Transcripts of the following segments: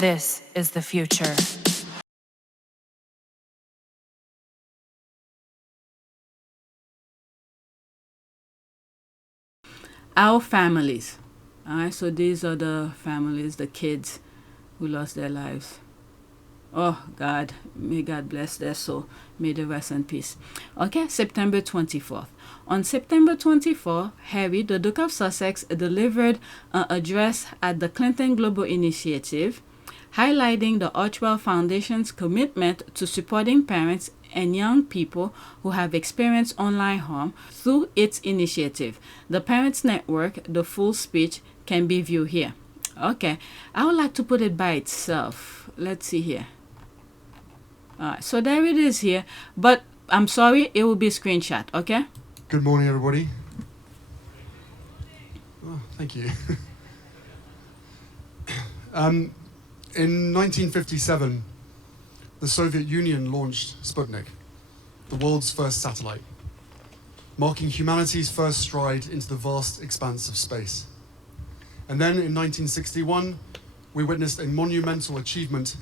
This is the future. Our families. All right, so these are the families, the kids who lost their lives. Oh, God, may God bless their soul. May they rest in peace. Okay, September 24th. On September 24th, Harry, the Duke of Sussex, delivered an address at the Clinton Global Initiative, highlighting the Archewell Foundation's commitment to supporting parents and young people who have experienced online harm through its initiative. The Parents Network, the full speech, can be viewed here. Okay, I would like to put it by itself. Let's see here. So there it is here, but I'm sorry, it will be a screenshot, okay? Good morning, everybody. Oh, thank you. In 1957, the Soviet Union launched Sputnik, the world's first satellite, marking humanity's first stride into the vast expanse of space. And then in 1961, we witnessed a monumental achievement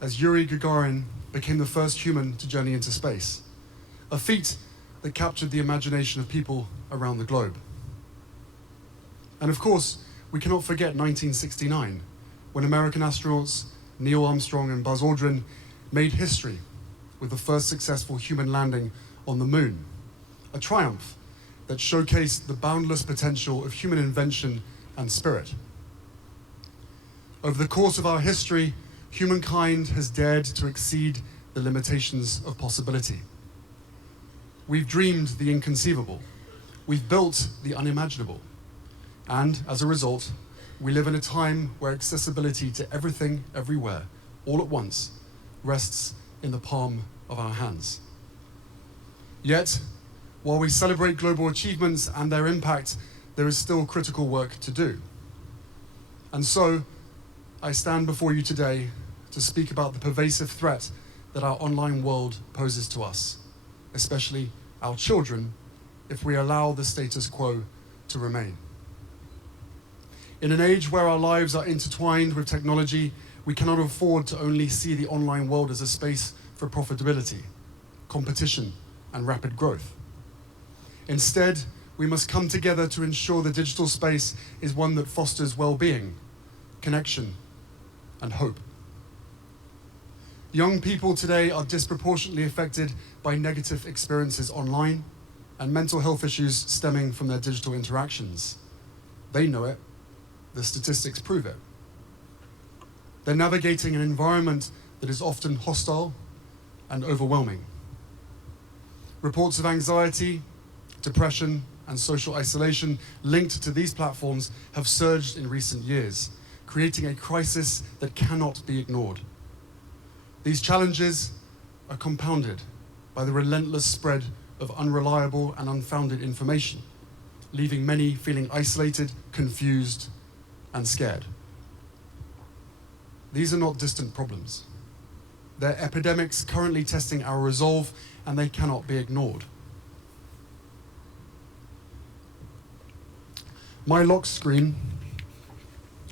as Yuri Gagarin became the first human to journey into space, a feat that captured the imagination of people around the globe. And of course, we cannot forget 1969, when American astronauts Neil Armstrong and Buzz Aldrin made history with the first successful human landing on the moon, a triumph that showcased the boundless potential of human invention and spirit. Over the course of our history, humankind has dared to exceed the limitations of possibility. We've dreamed the inconceivable. We've built the unimaginable. And as a result, we live in a time where accessibility to everything, everywhere, all at once, rests in the palm of our hands. Yet, while we celebrate global achievements and their impact, there is still critical work to do. And so, I stand before you today to speak about the pervasive threat that our online world poses to us, especially our children, if we allow the status quo to remain. In an age where our lives are intertwined with technology, we cannot afford to only see the online world as a space for profitability, competition, and rapid growth. Instead, we must come together to ensure the digital space is one that fosters well-being, connection, and hope. Young people today are disproportionately affected by negative experiences online and mental health issues stemming from their digital interactions. They know it. The statistics prove it. They're navigating an environment that is often hostile and overwhelming. Reports of anxiety, depression, and social isolation linked to these platforms have surged in recent years, creating a crisis that cannot be ignored. These challenges are compounded by the relentless spread of unreliable and unfounded information, leaving many feeling isolated, confused, and scared. These are not distant problems. They're epidemics currently testing our resolve, and they cannot be ignored. My lock screen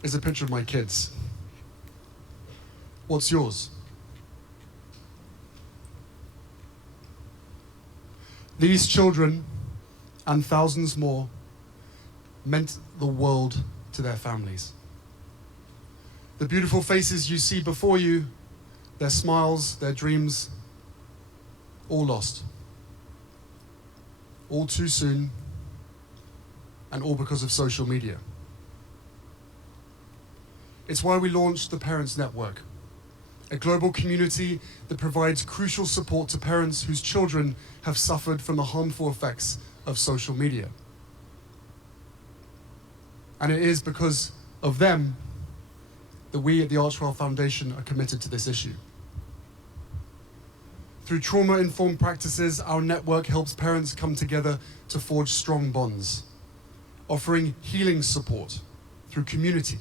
is a picture of my kids. What's yours? These children, and thousands more, meant the world to their families. The beautiful faces you see before you, their smiles, their dreams, all lost. All too soon, and all because of social media. It's why we launched the Parents Network, a global community that provides crucial support to parents whose children have suffered from the harmful effects of social media. And it is because of them that we at the Archewell Foundation are committed to this issue. Through trauma-informed practices, our network helps parents come together to forge strong bonds, offering healing support through community.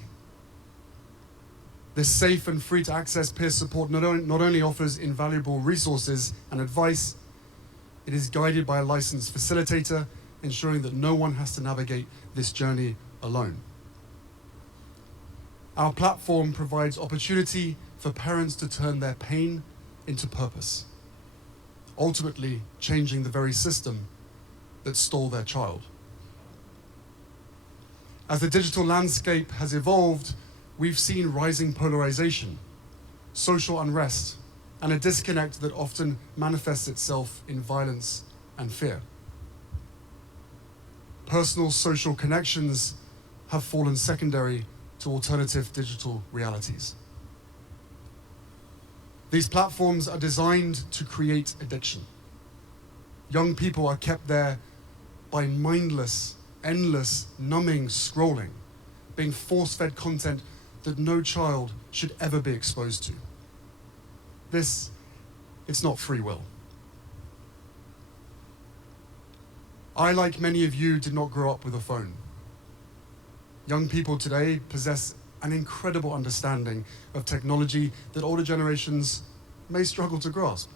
This safe and free-to-access peer support not only offers invaluable resources and advice, it is guided by a licensed facilitator, ensuring that no one has to navigate this journey alone. Our platform provides opportunity for parents to turn their pain into purpose, ultimately changing the very system that stole their child. As the digital landscape has evolved, we've seen rising polarization, social unrest, and a disconnect that often manifests itself in violence and fear. Personal social connections have fallen secondary to alternative digital realities. These platforms are designed to create addiction. Young people are kept there by mindless, endless, numbing scrolling, being force-fed content that no child should ever be exposed to. It's not free will. I, like many of you, did not grow up with a phone. Young people today possess an incredible understanding of technology that older generations may struggle to grasp.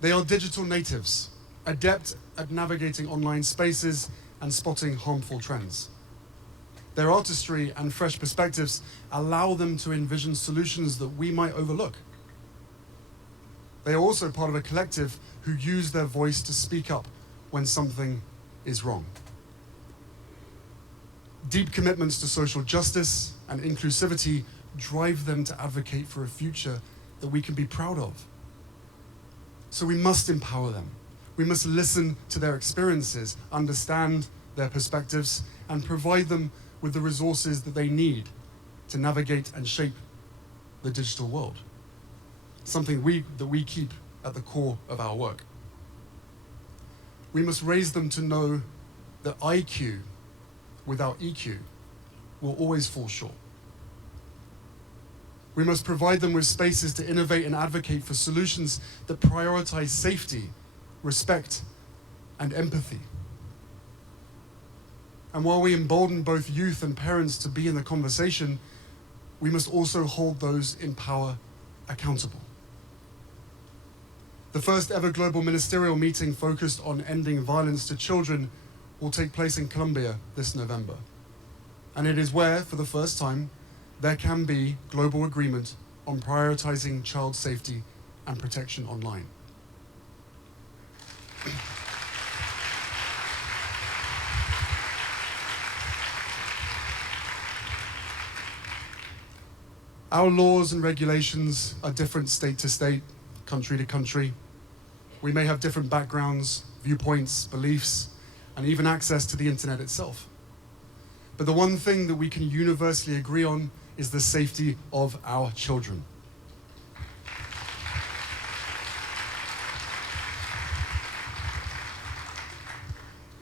They are digital natives, adept at navigating online spaces and spotting harmful trends. Their artistry and fresh perspectives allow them to envision solutions that we might overlook. They are also part of a collective who use their voice to speak up when something is wrong. Deep commitments to social justice and inclusivity drive them to advocate for a future that we can be proud of. So we must empower them. We must listen to their experiences, understand their perspectives, and provide them with the resources that they need to navigate and shape the digital world. Something that we keep at the core of our work. We must raise them to know that IQ without EQ will always fall short. We must provide them with spaces to innovate and advocate for solutions that prioritize safety, respect, and empathy. And while we embolden both youth and parents to be in the conversation, we must also hold those in power accountable. The first ever global ministerial meeting focused on ending violence to children will take place in Colombia this November. And it is where, for the first time, there can be global agreement on prioritizing child safety and protection online. Our laws and regulations are different state to state, country to country. We may have different backgrounds, viewpoints, beliefs, and even access to the internet itself. But the one thing that we can universally agree on is the safety of our children.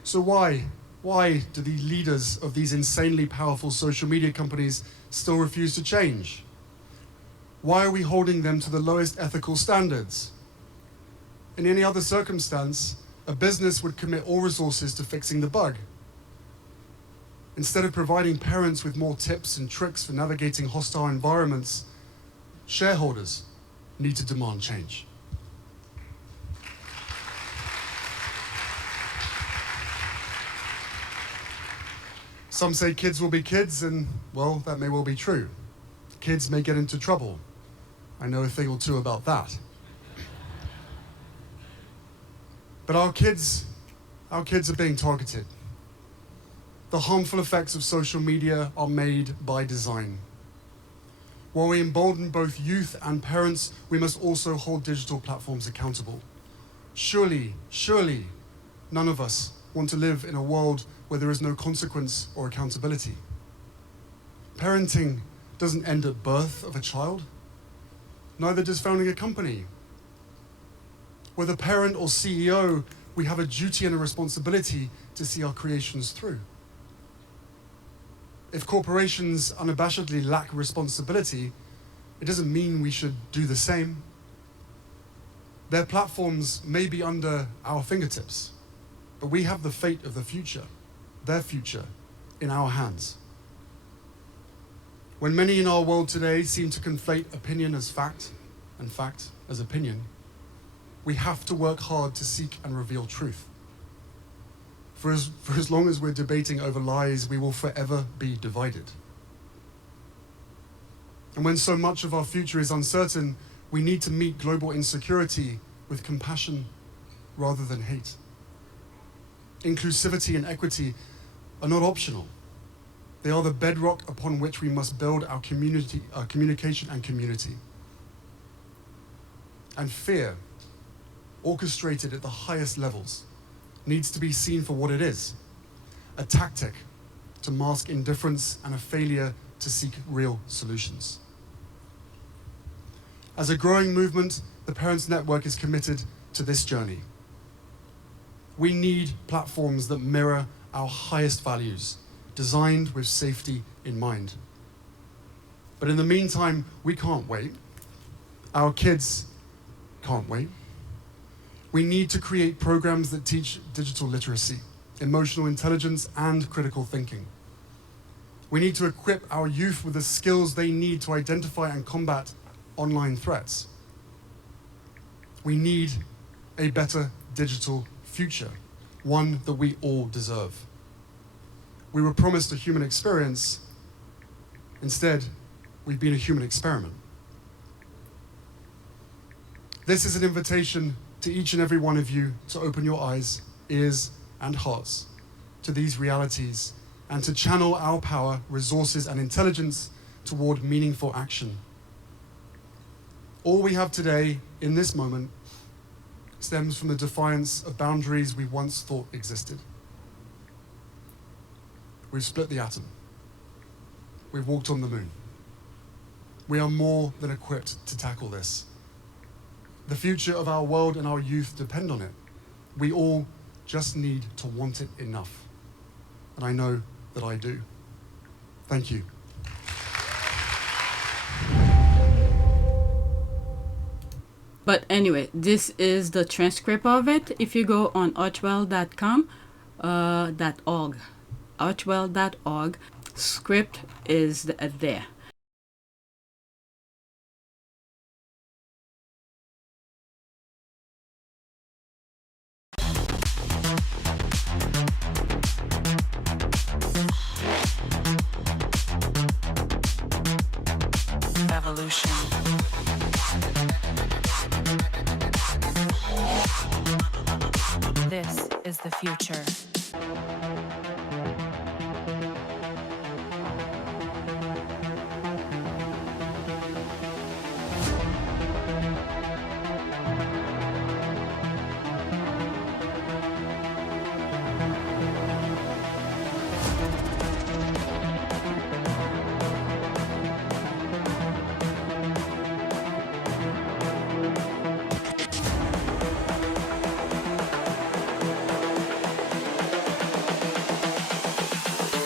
So why do the leaders of these insanely powerful social media companies still refuse to change? Why are we holding them to the lowest ethical standards? In any other circumstance, a business would commit all resources to fixing the bug. Instead of providing parents with more tips and tricks for navigating hostile environments, shareholders need to demand change. Some say kids will be kids, and, well, that may well be true. Kids may get into trouble. I know a thing or two about that. But our kids are being targeted. The harmful effects of social media are made by design. While we embolden both youth and parents, we must also hold digital platforms accountable. Surely, none of us want to live in a world where there is no consequence or accountability. Parenting doesn't end at birth of a child. Neither does founding a company. Whether parent or CEO, we have a duty and a responsibility to see our creations through. If corporations unabashedly lack responsibility, it doesn't mean we should do the same. Their platforms may be under our fingertips, but we have the fate of the future, their future, in our hands. When many in our world today seem to conflate opinion as fact and fact as opinion, we have to work hard to seek and reveal truth. For as long as we're debating over lies, we will forever be divided. And when so much of our future is uncertain, we need to meet global insecurity with compassion rather than hate. Inclusivity and equity are not optional. They are the bedrock upon which we must build our communication and community. And fear, orchestrated at the highest levels, needs to be seen for what it is: a tactic to mask indifference and a failure to seek real solutions. As a growing movement, the Parents Network is committed to this journey. We need platforms that mirror our highest values, designed with safety in mind. But in the meantime, we can't wait. Our kids can't wait. We need to create programs that teach digital literacy, emotional intelligence, and critical thinking. We need to equip our youth with the skills they need to identify and combat online threats. We need a better digital future, one that we all deserve. We were promised a human experience. Instead, we've been a human experiment. This is an invitation to each and every one of you to open your eyes, ears, and hearts to these realities and to channel our power, resources, and intelligence toward meaningful action. All we have today, in this moment, stems from the defiance of boundaries we once thought existed. We've split the atom. We've walked on the moon. We are more than equipped to tackle this. The future of our world and our youth depend on it. We all just need to want it enough. And I know that I do. Thank you. But anyway, this is the transcript of it. If you go on archewell.com, .org, archewell.org, script is there. Evolution. This is the future.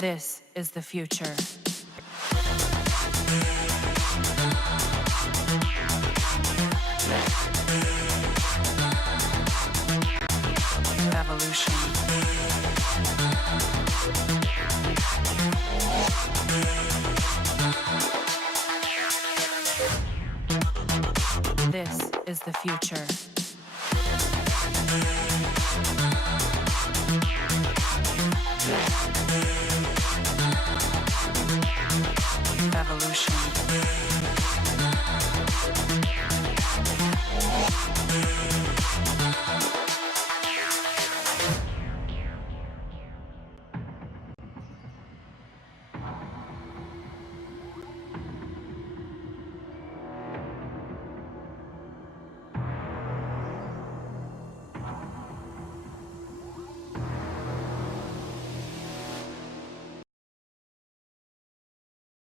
This is the future. Evolution. This is the future. Evolution.